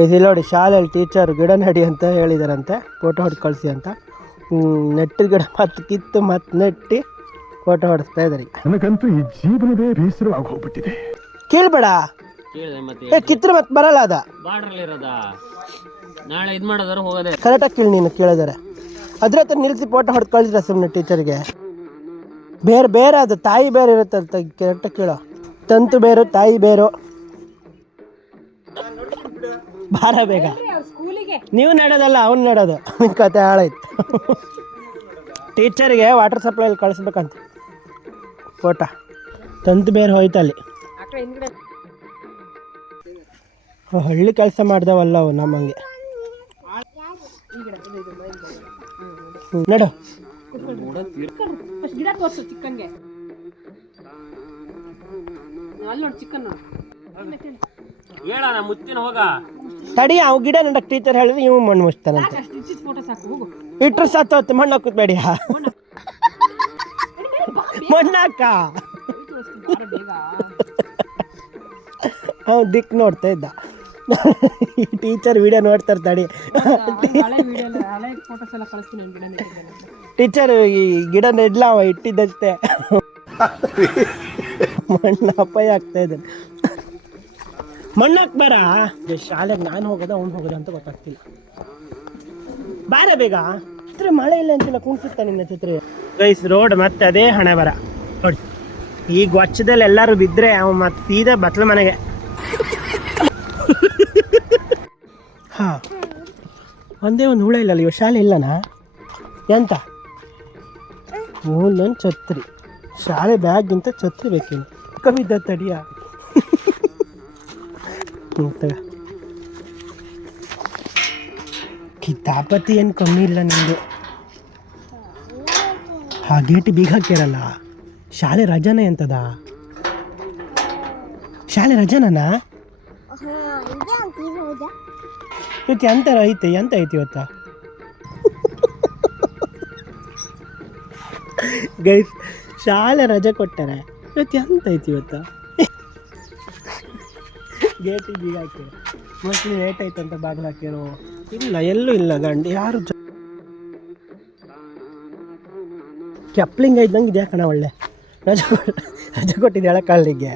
ಇಲ್ಲಿ ನೋಡಿ ಶಾಲೆಯಲ್ಲಿ ಟೀಚರ್ ಗಿಡ ನಡಿ ಅಂತ ಹೇಳಿದಾರಂತೆ, ಫೋಟೋ ಹೊಡೆದು ಕಳಿಸಿ ಅಂತ. ನೆಟ್ಟಿದ ಗಿಡ ಮತ್ತೆ ಕಿತ್ತು ಮತ್ತೆ ನೆಟ್ಟಿ ಫೋಟೋ ಹೊಡಿಸ್ತಾ ಇದ್ದಾರೆ. ನನಗಂತೂ ಈ ಜೀವನವೇ ಬೇಸರವಾಗಿ ಹೋಗ್ಬಿಟ್ಟಿದೆ. ಕೇಳ್ಬೇಡ, ಕಿತ್ತರೆ ಮತ್ತೆ ಬರಲ್ಲ ಅದ. ನಾಳೆ ಇದು ಮಾಡೋದಾರು ಹೋಗೋದೇ ಕರೆಕ್ಟಾಗಿ ಕೇಳಿ, ನೀನು ಕೇಳಿದಾರೆ ಅದ್ರ ಹತ್ರ ನಿಲ್ಲಿಸಿ ಫೋಟೋ ಹೊಡೆದು ಕಳಿಸಿದ್ರೆ ಸುಮ್ಮನೆ ಟೀಚರ್ಗೆ. ಬೇರೆ ಬೇರೆ ಅದು ತಾಯಿ ಬೇರೆ ಇರುತ್ತೆ ಅಂತ ಕರೆಕ್ಟಾಗಿ ಕೇಳೋ. ತಂತು ಬೇರು ತಾಯಿ ಬೇರು. ಬಾರ ಬೇಗ, ನೀವು ನಡೋದಲ್ಲ ಅವ್ನು ನಡೋದು. ಕತೆ ಹಾಳಾಯ್ತು. ಟೀಚರ್ಗೆ ವಾಟರ್ ಸಪ್ಲೈಲಿ ಕಳಿಸ್ಬೇಕಂತ ಫೋಟೋ. ತಂತು ಬೇರೆ ಹೋಯ್ತಲ್ಲಿ. ಹಳ್ಳಿ ಕೆಲಸ ಮಾಡ್ದವಲ್ಲ ಅವು ನಮ್ಮಂಗೆ. ನಡು ತಡಿ, ಅವ್ ಗಿಡ ನಡಕ್ ಟೀಚರ್ ಹೇಳಿದ್ರೆ ಇವ್ ಮಣ್ಣು ಮುಚ್ತಾನಂತೆ. ಇಟ್ರು ಸತ್ತು ಮಣ್ಣು ಹಾಕುತ್ತಬೇಡಿ, ಮಣ್ಣಾಕ. ಅವ್ ದಿಕ್ ನೋಡ್ತಾ ಇದ್ದ. ಈ ಟೀಚರ್ ವಿಡಿಯೋ ನೋಡ್ತಾರೆ ತಡಿ. ಟೀಚರ್ ಈ ಗಿಡ ನೆಡ್ಲ ಅವ ಇಟ್ಟಿದ್ದಷ್ಟೇ. ಮಣ್ಣು ಅಪಾಯ ಆಗ್ತಾ ಇದೆ. ಮಣ್ಣು ಹಾಕ್ಬಾರ. ಶಾಲೆಗೆ ನಾನು ಹೋಗೋದ ಅವ್ನು ಹೋಗೋದ ಅಂತ ಗೊತ್ತಾಗ್ತಿಲ್ಲ. ಬಾರ ಬೇಗ. ಚಿತ್ರ ಮಳೆ ಇಲ್ಲ ಅಂತಿಲ್ಲ, ಕುಣಿಸುತ್ತಾ ನಿನ್ನ ಚಿತ್ರ. ಗೈಸ್ ರೋಡ್ ಮತ್ತೆ ಅದೇ ಹಣೆ ಬರ ನೋಡಿ. ಈಗ ವರ್ಷದಲ್ಲಿ ಎಲ್ಲರೂ ಬಿದ್ದರೆ ಅವ ಮತ್ತೆ ಸೀದಾ ಬತ್ಲ ಮನೆಗೆ. ಹಾಂ, ಒಂದೇ ಒಂದು ಹುಳ ಇಲ್ಲಲ್ಲ ಇವ ಶಾಲೆ ಇಲ್ಲನಾ ಎಂತ? ನನ್ನ ಛತ್ರಿ, ಶಾಲೆ ಬ್ಯಾಗ್ಗಿಂತ ಛತ್ರಿ ಬೇಕೇನು ಕಮ್ಮಿದ್ದ ತಡಿಯ. ಕಿತಾಪತಿ ಏನು ಕಮ್ಮಿ ಇಲ್ಲ ನಿಂದು. ಆ ಗೇಟ್ ಬೀಗ ಹಾಕ್ಯಾರಲ್ಲ, ಶಾಲೆ ರಜಾನೇ ಅಂತದ? ಶಾಲೆ ರಜಾನಾ? ಇವತ್ತು ಎಂತ ಐತೆ, ಎಂತ ಐತಿ ಇವತ್ತ? ಗೈಸ್ ಶಾಲೆ ರಜೆ ಕೊಟ್ಟಾರೆ, ಇವತ್ತು ಎಂತ ಐತಿ ಇವತ್ತ? ಗೇಟಿಗೆ ಬೀಗ ಹಾಕ್ಯಾರ, ಮೋಸ್ಟ್ಲಿ ಲೇಟ್ ಐತಂತ ಬಾಗಿಲು ಹಾಕ್ಯಾರೋ ಇಲ್ಲ. ಎಲ್ಲೂ ಇಲ್ಲ ಗಂಡು ಯಾರು. ಕೆಪ್ಲಿಂಗ್ ಐದಂಗೆ ಇದೆ ಕಣ. ಒಳ್ಳೆ ರಜೆ ಕೊಟ್ಟಿದ್ದೆ ಎಳಕಾಳಿಗೆ.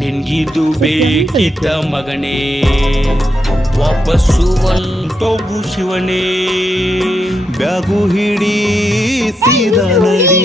ನಿನ್ಗಿದು ಬೇಕಿದ್ದ ಮಗನೇ, ವಾಪಸ್ಸು ಒಂಟೋಗು ಶಿವನೇ. ಬ್ಯಾಗು ಹಿಡಿ ಸೀದಾ ನಡಿ.